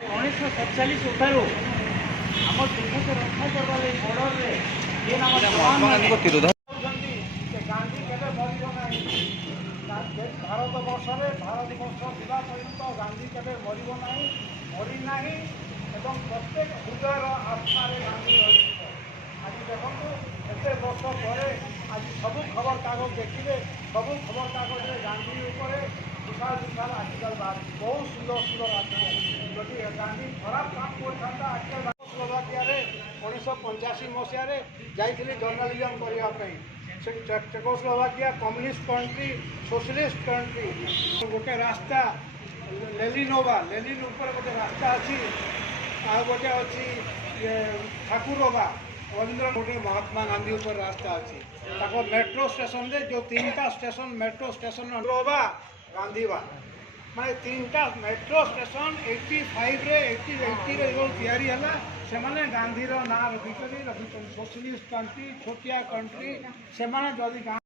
1947 उठारू आम देश के रक्षा करवा बॉर्डर ये नाम गांधी केवे मर भारत वर्ष भारत वर्ष थिला पर्यंत गांधी केवे मरी ना प्रत्येक हृदयर आत्मार गांधी रही। आज देखो एत वर्ष पर आज सब खबर कागज देखिए सब खबर कागज गांधी विशाल विशाल आर्टिकल बाहर बहुत सुंदर सुंदर आर्टिकल जदि गांधी खराब काम करता आजकल चेकोस्लोवाकिया 1985 मसीह जाइए जर्नालीजम करने से Czechoslovakia communist country socialist country गोटे रास्ता लेलिनोवा लेलिन ऊपर गोटे रास्ता अच्छी आ गोटे अच्छी ठाकुरोवा रवींद्र गोटे महात्मा गांधी ऊपर रास्ता अच्छी मेट्रो स्टेशन रे जो 3टा स्टेशन मेट्रो स्टेशन रोवा गांधीवा माने 3टा मेट्रो स्टेशन 85 रे 80 रे जो तैयारी हला से माने गांधी रो ना रखी सोशलिस्ट कंट्री छोटिया कंट्री से माने जदि